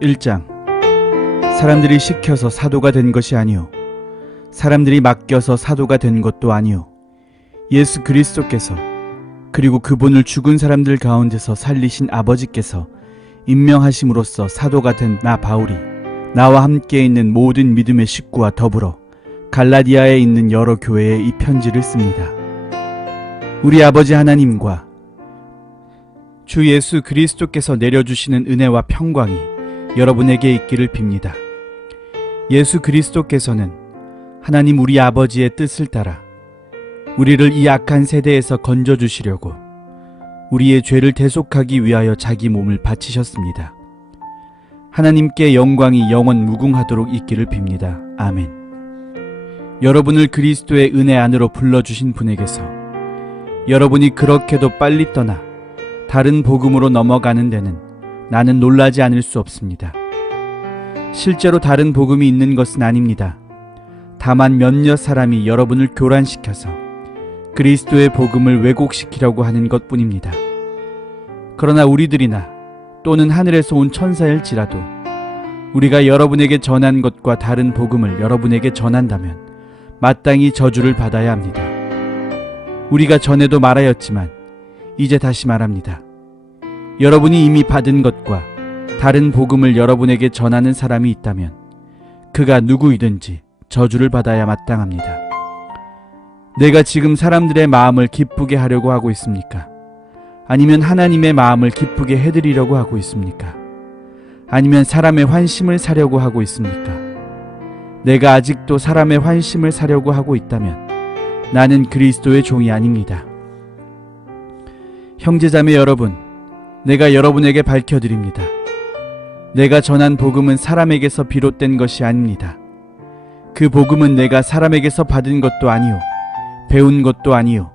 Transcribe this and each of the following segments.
1장. 사람들이 시켜서 사도가 된 것이 아니요 사람들이 맡겨서 사도가 된 것도 아니요 예수 그리스도께서 그리고 그분을 죽은 사람들 가운데서 살리신 아버지께서 임명하심으로써 사도가 된 나 바울이 나와 함께 있는 모든 믿음의 식구와 더불어 갈라디아에 있는 여러 교회에 이 편지를 씁니다. 우리 아버지 하나님과 주 예수 그리스도께서 내려주시는 은혜와 평강이 여러분에게 있기를 빕니다. 예수 그리스도께서는 하나님 우리 아버지의 뜻을 따라 우리를 이 악한 세대에서 건져주시려고 우리의 죄를 대속하기 위하여 자기 몸을 바치셨습니다. 하나님께 영광이 영원 무궁하도록 있기를 빕니다. 아멘. 여러분을 그리스도의 은혜 안으로 불러주신 분에게서 여러분이 그렇게도 빨리 떠나 다른 복음으로 넘어가는 데는 나는 놀라지 않을 수 없습니다. 실제로 다른 복음이 있는 것은 아닙니다. 다만 몇몇 사람이 여러분을 교란시켜서 그리스도의 복음을 왜곡시키려고 하는 것뿐입니다. 그러나 우리들이나 또는 하늘에서 온 천사일지라도 우리가 여러분에게 전한 것과 다른 복음을 여러분에게 전한다면 마땅히 저주를 받아야 합니다. 우리가 전에도 말하였지만 이제 다시 말합니다. 여러분이 이미 받은 것과 다른 복음을 여러분에게 전하는 사람이 있다면 그가 누구이든지 저주를 받아야 마땅합니다. 내가 지금 사람들의 마음을 기쁘게 하려고 하고 있습니까? 아니면 하나님의 마음을 기쁘게 해드리려고 하고 있습니까? 아니면 사람의 환심을 사려고 하고 있습니까? 내가 아직도 사람의 환심을 사려고 하고 있다면 나는 그리스도의 종이 아닙니다. 형제자매 여러분, 내가 여러분에게 밝혀드립니다. 내가 전한 복음은 사람에게서 비롯된 것이 아닙니다. 그 복음은 내가 사람에게서 받은 것도 아니요 배운 것도 아니요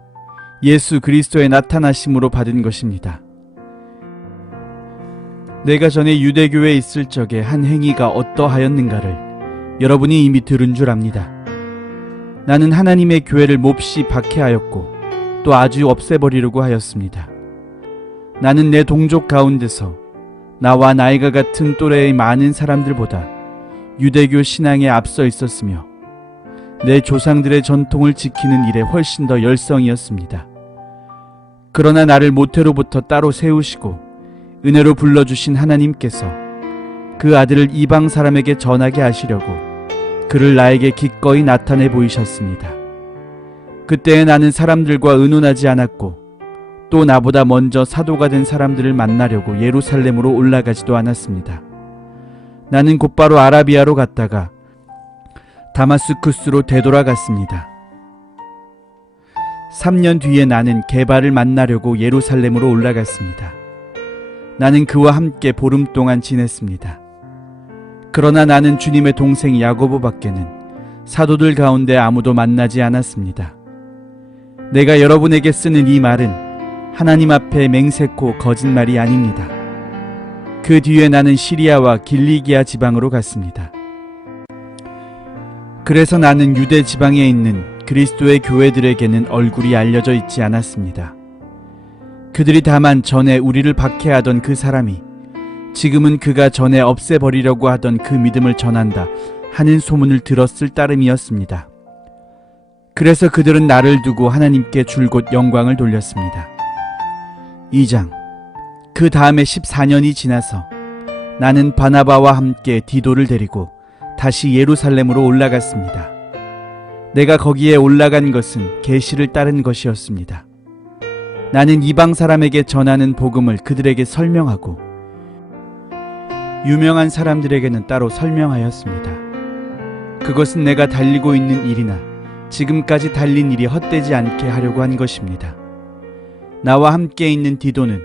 예수 그리스도의 나타나심으로 받은 것입니다. 내가 전에 유대교에 있을 적에 한 행위가 어떠하였는가를 여러분이 이미 들은 줄 압니다. 나는 하나님의 교회를 몹시 박해하였고 또 아주 없애버리려고 하였습니다. 나는 내 동족 가운데서 나와 나이가 같은 또래의 많은 사람들보다 유대교 신앙에 앞서 있었으며 내 조상들의 전통을 지키는 일에 훨씬 더 열성이었습니다. 그러나 나를 모태로부터 따로 세우시고 은혜로 불러주신 하나님께서 그 아들을 이방 사람에게 전하게 하시려고 그를 나에게 기꺼이 나타내 보이셨습니다. 그때에 나는 사람들과 의논하지 않았고 또 나보다 먼저 사도가 된 사람들을 만나려고 예루살렘으로 올라가지도 않았습니다. 나는 곧바로 아라비아로 갔다가 다마스쿠스로 되돌아갔습니다. 3년 뒤에 나는 게바를 만나려고 예루살렘으로 올라갔습니다. 나는 그와 함께 보름 동안 지냈습니다. 그러나 나는 주님의 동생 야고보 밖에는 사도들 가운데 아무도 만나지 않았습니다. 내가 여러분에게 쓰는 이 말은 하나님 앞에 맹세코 거짓말이 아닙니다. 그 뒤에 나는 시리아와 길리기아 지방으로 갔습니다. 그래서 나는 유대 지방에 있는 그리스도의 교회들에게는 얼굴이 알려져 있지 않았습니다. 그들이 다만 전에 우리를 박해하던 그 사람이 지금은 그가 전에 없애버리려고 하던 그 믿음을 전한다 하는 소문을 들었을 따름이었습니다. 그래서 그들은 나를 두고 하나님께 줄곧 영광을 돌렸습니다. 2장. 그 다음에 14년이 지나서 나는 바나바와 함께 디도를 데리고 다시 예루살렘으로 올라갔습니다. 내가 거기에 올라간 것은 계시를 따른 것이었습니다. 나는 이방 사람에게 전하는 복음을 그들에게 설명하고 유명한 사람들에게는 따로 설명하였습니다. 그것은 내가 달리고 있는 일이나 지금까지 달린 일이 헛되지 않게 하려고 한 것입니다. 나와 함께 있는 디도는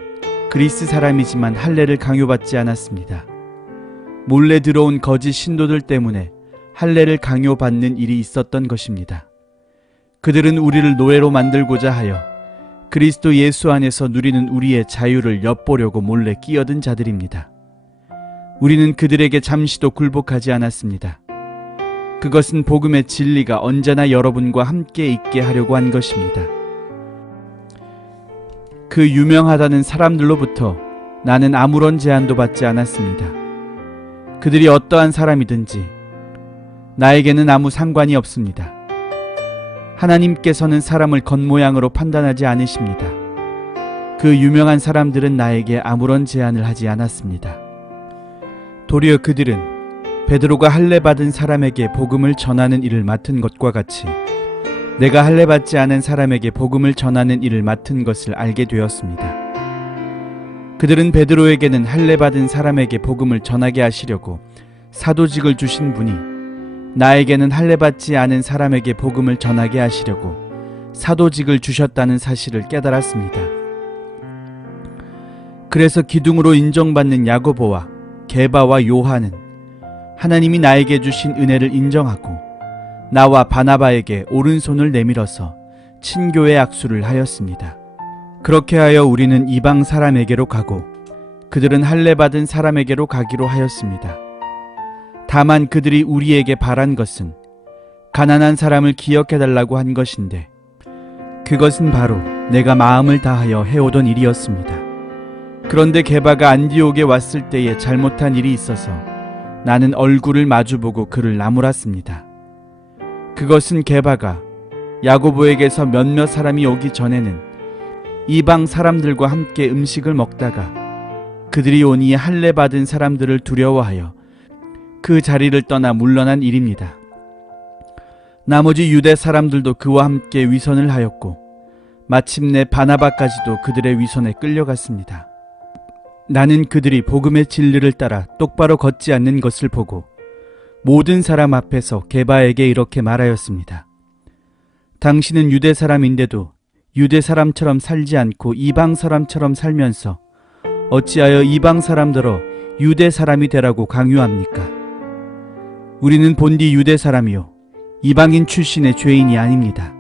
그리스 사람이지만 할례를 강요받지 않았습니다. 몰래 들어온 거짓 신도들 때문에 할례를 강요받는 일이 있었던 것입니다. 그들은 우리를 노예로 만들고자 하여 그리스도 예수 안에서 누리는 우리의 자유를 엿보려고 몰래 끼어든 자들입니다. 우리는 그들에게 잠시도 굴복하지 않았습니다. 그것은 복음의 진리가 언제나 여러분과 함께 있게 하려고 한 것입니다. 그 유명하다는 사람들로부터 나는 아무런 제한도 받지 않았습니다. 그들이 어떠한 사람이든지 나에게는 아무 상관이 없습니다. 하나님께서는 사람을 겉모양으로 판단하지 않으십니다. 그 유명한 사람들은 나에게 아무런 제안을 하지 않았습니다. 도리어 그들은 베드로가 할례받은 사람에게 복음을 전하는 일을 맡은 것과 같이 내가 할례받지 않은 사람에게 복음을 전하는 일을 맡은 것을 알게 되었습니다. 그들은 베드로에게는 할례받은 사람에게 복음을 전하게 하시려고 사도직을 주신 분이 나에게는 할례받지 않은 사람에게 복음을 전하게 하시려고 사도직을 주셨다는 사실을 깨달았습니다. 그래서 기둥으로 인정받는 야고보와 게바와 요한은 하나님이 나에게 주신 은혜를 인정하고 나와 바나바에게 오른손을 내밀어서 친교의 악수를 하였습니다. 그렇게 하여 우리는 이방 사람에게로 가고 그들은 할례받은 사람에게로 가기로 하였습니다. 다만 그들이 우리에게 바란 것은 가난한 사람을 기억해달라고 한 것인데 그것은 바로 내가 마음을 다하여 해오던 일이었습니다. 그런데 게바가 안디옥에 왔을 때에 잘못한 일이 있어서 나는 얼굴을 마주보고 그를 나무랐습니다. 그것은 게바가 야고보에게서 몇몇 사람이 오기 전에는 이방 사람들과 함께 음식을 먹다가 그들이 오니 할례받은 사람들을 두려워하여 그 자리를 떠나 물러난 일입니다. 나머지 유대 사람들도 그와 함께 위선을 하였고 마침내 바나바까지도 그들의 위선에 끌려갔습니다. 나는 그들이 복음의 진리를 따라 똑바로 걷지 않는 것을 보고 모든 사람 앞에서 게바에게 이렇게 말하였습니다. 당신은 유대 사람인데도 유대 사람처럼 살지 않고 이방 사람처럼 살면서 어찌하여 이방 사람들어 유대 사람이 되라고 강요합니까? 우리는 본디 유대 사람이요 이방인 출신의 죄인이 아닙니다.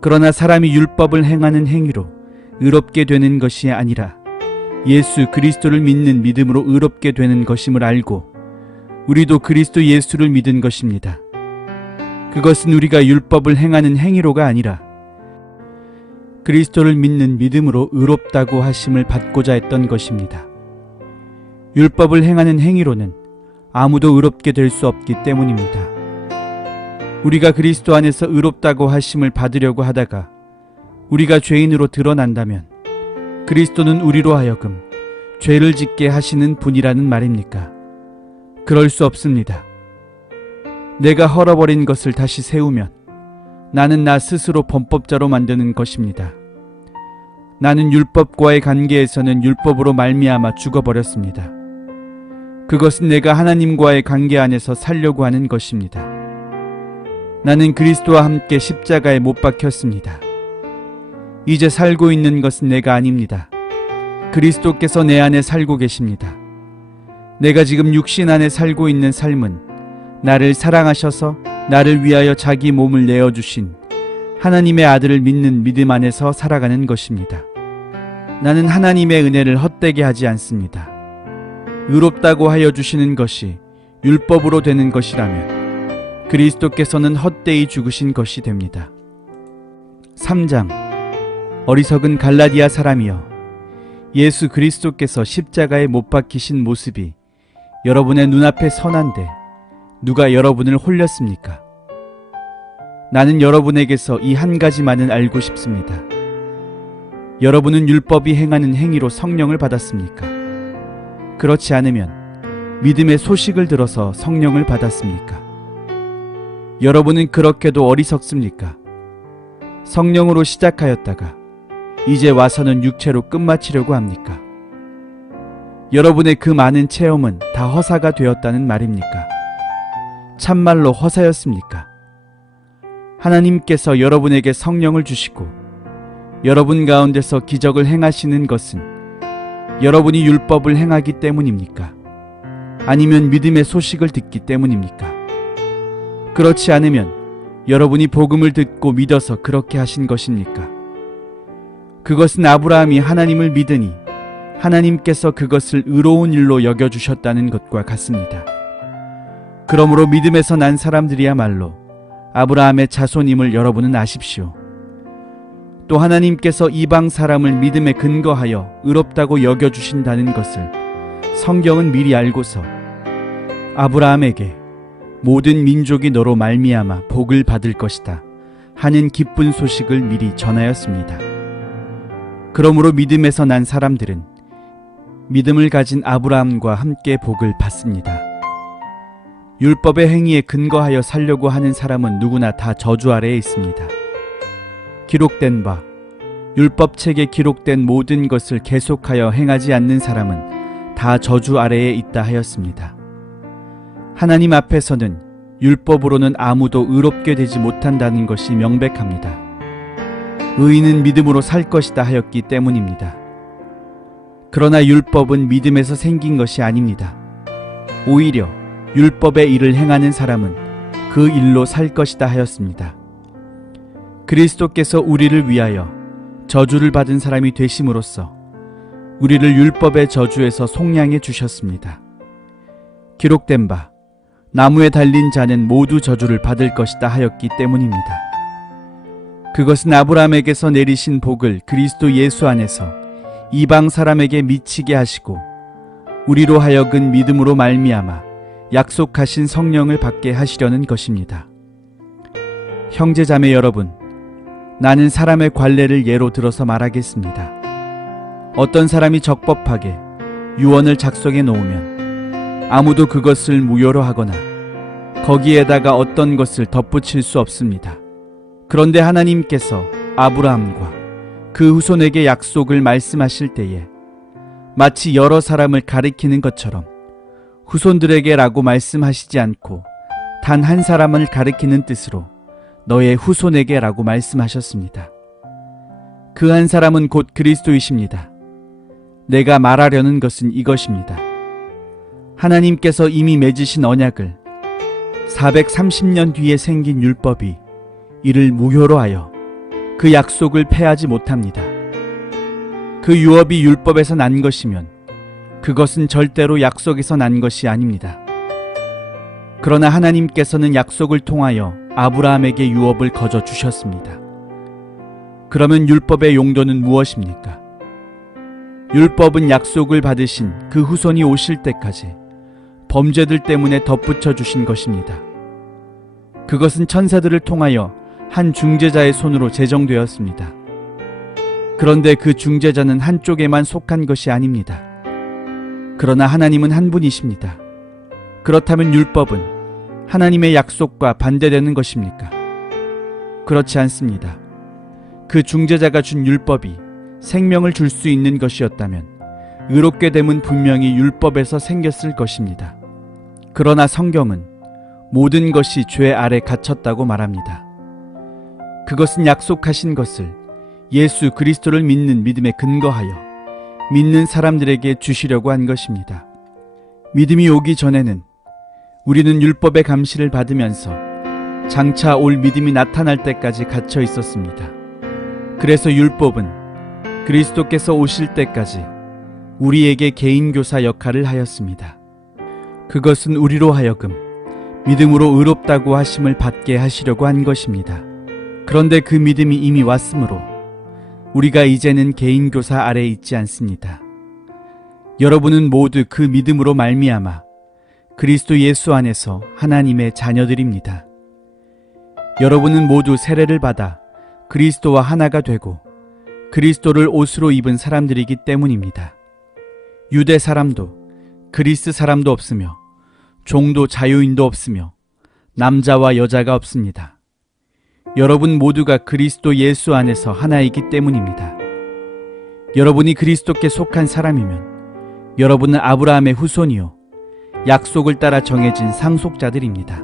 그러나 사람이 율법을 행하는 행위로 의롭게 되는 것이 아니라 예수 그리스도를 믿는 믿음으로 의롭게 되는 것임을 알고 우리도 그리스도 예수를 믿은 것입니다. 그것은 우리가 율법을 행하는 행위로가 아니라 그리스도를 믿는 믿음으로 의롭다고 하심을 받고자 했던 것입니다. 율법을 행하는 행위로는 아무도 의롭게 될 수 없기 때문입니다. 우리가 그리스도 안에서 의롭다고 하심을 받으려고 하다가 우리가 죄인으로 드러난다면 그리스도는 우리로 하여금 죄를 짓게 하시는 분이라는 말입니까? 그럴 수 없습니다. 내가 헐어버린 것을 다시 세우면 나는 나 스스로 범법자로 만드는 것입니다. 나는 율법과의 관계에서는 율법으로 말미암아 죽어버렸습니다. 그것은 내가 하나님과의 관계 안에서 살려고 하는 것입니다. 나는 그리스도와 함께 십자가에 못 박혔습니다. 이제 살고 있는 것은 내가 아닙니다. 그리스도께서 내 안에 살고 계십니다. 내가 지금 육신 안에 살고 있는 삶은 나를 사랑하셔서 나를 위하여 자기 몸을 내어주신 하나님의 아들을 믿는 믿음 안에서 살아가는 것입니다. 나는 하나님의 은혜를 헛되게 하지 않습니다. 의롭다고 하여 주시는 것이 율법으로 되는 것이라면 그리스도께서는 헛되이 죽으신 것이 됩니다. 3장 어리석은 갈라디아 사람이여 예수 그리스도께서 십자가에 못 박히신 모습이 여러분의 눈앞에 선한데 누가 여러분을 홀렸습니까? 나는 여러분에게서 이 한 가지만은 알고 싶습니다. 여러분은 율법이 행하는 행위로 성령을 받았습니까? 그렇지 않으면 믿음의 소식을 들어서 성령을 받았습니까? 여러분은 그렇게도 어리석습니까? 성령으로 시작하였다가 이제 와서는 육체로 끝마치려고 합니까? 여러분의 그 많은 체험은 다 허사가 되었다는 말입니까? 참말로 허사였습니까? 하나님께서 여러분에게 성령을 주시고 여러분 가운데서 기적을 행하시는 것은 여러분이 율법을 행하기 때문입니까? 아니면 믿음의 소식을 듣기 때문입니까? 그렇지 않으면 여러분이 복음을 듣고 믿어서 그렇게 하신 것입니까? 그것은 아브라함이 하나님을 믿으니 하나님께서 그것을 의로운 일로 여겨주셨다는 것과 같습니다. 그러므로 믿음에서 난 사람들이야말로 아브라함의 자손임을 여러분은 아십시오. 또 하나님께서 이방 사람을 믿음에 근거하여 의롭다고 여겨주신다는 것을 성경은 미리 알고서 아브라함에게 모든 민족이 너로 말미암아 복을 받을 것이다 하는 기쁜 소식을 미리 전하였습니다. 그러므로 믿음에서 난 사람들은 믿음을 가진 아브라함과 함께 복을 받습니다. 율법의 행위에 근거하여 살려고 하는 사람은 누구나 다 저주 아래에 있습니다. 기록된 바 율법책에 기록된 모든 것을 계속하여 행하지 않는 사람은 다 저주 아래에 있다 하였습니다. 하나님 앞에서는 율법으로는 아무도 의롭게 되지 못한다는 것이 명백합니다. 의인은 믿음으로 살 것이다 하였기 때문입니다. 그러나 율법은 믿음에서 생긴 것이 아닙니다. 오히려 율법의 일을 행하는 사람은 그 일로 살 것이다 하였습니다. 그리스도께서 우리를 위하여 저주를 받은 사람이 되심으로써 우리를 율법의 저주에서 속량해 주셨습니다. 기록된 바 나무에 달린 자는 모두 저주를 받을 것이다 하였기 때문입니다. 그것은 아브라함에게서 내리신 복을 그리스도 예수 안에서 이방 사람에게 미치게 하시고 우리로 하여금 믿음으로 말미암아 약속하신 성령을 받게 하시려는 것입니다. 형제 자매 여러분, 나는 사람의 관례를 예로 들어서 말하겠습니다. 어떤 사람이 적법하게 유언을 작성해 놓으면 아무도 그것을 무효로 하거나 거기에다가 어떤 것을 덧붙일 수 없습니다. 그런데 하나님께서 아브라함과 그 후손에게 약속을 말씀하실 때에 마치 여러 사람을 가리키는 것처럼 후손들에게라고 말씀하시지 않고 단 한 사람을 가리키는 뜻으로 너의 후손에게라고 말씀하셨습니다. 그 한 사람은 곧 그리스도이십니다. 내가 말하려는 것은 이것입니다. 하나님께서 이미 맺으신 언약을 430년 뒤에 생긴 율법이 이를 무효로 하여 그 약속을 폐하지 못합니다. 그 유업이 율법에서 난 것이면 그것은 절대로 약속에서 난 것이 아닙니다. 그러나 하나님께서는 약속을 통하여 아브라함에게 유업을 거저 주셨습니다. 그러면 율법의 용도는 무엇입니까? 율법은 약속을 받으신 그 후손이 오실 때까지 범죄들 때문에 덧붙여 주신 것입니다. 그것은 천사들을 통하여 한 중재자의 손으로 제정되었습니다. 그런데 그 중재자는 한쪽에만 속한 것이 아닙니다. 그러나 하나님은 한 분이십니다. 그렇다면 율법은 하나님의 약속과 반대되는 것입니까? 그렇지 않습니다. 그 중재자가 준 율법이 생명을 줄 수 있는 것이었다면 의롭게 됨은 분명히 율법에서 생겼을 것입니다. 그러나 성경은 모든 것이 죄 아래 갇혔다고 말합니다. 그것은 약속하신 것을 예수 그리스도를 믿는 믿음에 근거하여 믿는 사람들에게 주시려고 한 것입니다. 믿음이 오기 전에는 우리는 율법의 감시를 받으면서 장차 올 믿음이 나타날 때까지 갇혀 있었습니다. 그래서 율법은 그리스도께서 오실 때까지 우리에게 개인교사 역할을 하였습니다. 그것은 우리로 하여금 믿음으로 의롭다고 하심을 받게 하시려고 한 것입니다. 그런데 그 믿음이 이미 왔으므로 우리가 이제는 개인교사 아래에 있지 않습니다. 여러분은 모두 그 믿음으로 말미암아 그리스도 예수 안에서 하나님의 자녀들입니다. 여러분은 모두 세례를 받아 그리스도와 하나가 되고 그리스도를 옷으로 입은 사람들이기 때문입니다. 유대 사람도 그리스 사람도 없으며 종도 자유인도 없으며 남자와 여자가 없습니다. 여러분 모두가 그리스도 예수 안에서 하나이기 때문입니다. 여러분이 그리스도께 속한 사람이면 여러분은 아브라함의 후손이요 약속을 따라 정해진 상속자들입니다.